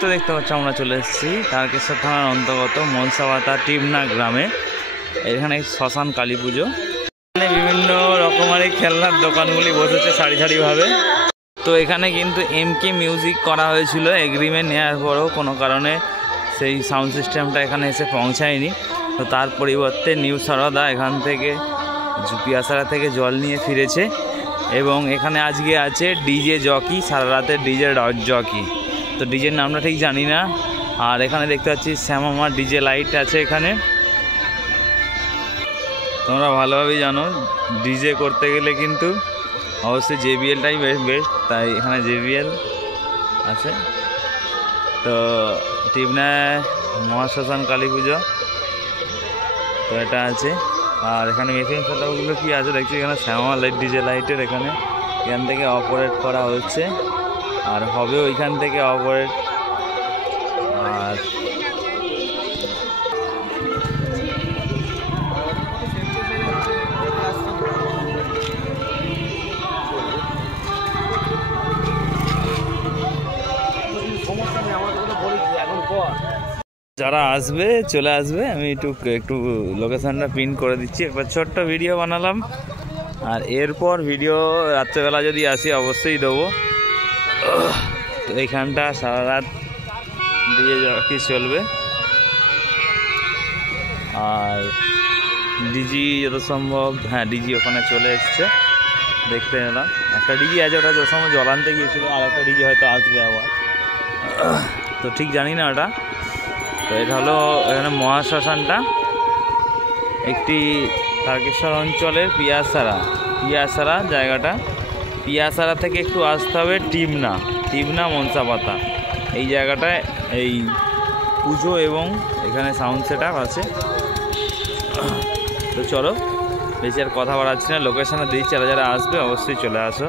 মুহূর্তে দেখতে পাচ্ছি আমরা চলে এসেছি তারকেশ্বর থানার অন্তর্গত মনসাপাতা টিমনা গ্রামে। এখানে শ্মশান কালী পুজো, এখানে বিভিন্ন রকমের খেলনার দোকানগুলি বসেছে সারি সারিভাবে। তো এখানে কিন্তু এমকে মিউজিক করা হয়েছিল, এগ্রিমেন্ট নেওয়ার পরেও কোনো কারণে সেই সাউন্ড সিস্টেমটা এখানে এসে পৌঁছায়নি। তো তার পরিবর্তে নিউ সারদা এখান থেকে পিয়াসারা থেকে জল নিয়ে ফিরেছে এবং এখানে আজকে আছে ডিজে জকি, সারা রাতের ডিজে জকি। তো ডিজের নামটা ঠিক জানি না। আর এখানে দেখতে পাচ্ছি শ্যামামা ডিজে লাইট আছে এখানে। তোমরা ভালোভাবেই জানো ডিজে করতে গেলে কিন্তু অবশ্যই জেবিএলটাই বেস্ট, তাই এখানে জেবিএল আছে। তো টিমনায় মহাশ্মশান কালী পুজো তো এটা আছে। আর এখানে মেশিন সেটআপগুলো কি আছে দেখছি, এখানে শ্যামা লাইট ডিজে লাইটের এখান থেকে অপারেট করা হচ্ছে আর হবে ওইখান থেকে অপারেট। আর যারা আসবে চলে আসবে, আমি একটু লোকেশনটা পিন করে দিচ্ছি। একবার ছোট্ট ভিডিও বানালাম আর এরপর ভিডিও রাত্রেবেলা যদি আসি অবশ্যই দেবো। তো এইখানটা সারা রাত দিয়ে কি চলবে। আর ডিজি যত সম্ভব, হ্যাঁ ডিজি ওখানে চলে এসছে, দেখতে এলাম একটা ডিজি আছে, ওটা যত সম্ভব জল আনতে গিয়েছিল, আর একটা ডিজি হয়তো আসবে আবার, তো ঠিক জানি না ওটা। তো এটা হলো এখানে মহাশ্মশানটা একটি তারকেশ্বর অঞ্চলের পিয়াসারা জায়গাটা। পিয়াসারা থেকে একটু আসতে হবে টিমনা মনসাপাতা, এই জায়গাটায় এই পুজো এবং এখানে সাউন্ড সেটআপ আছে। তো চলো বেশি আর কথা বাড়াচ্ছি না, লোকেশনে দিচ্ছি, যারা আসবে অবশ্যই চলে আসো।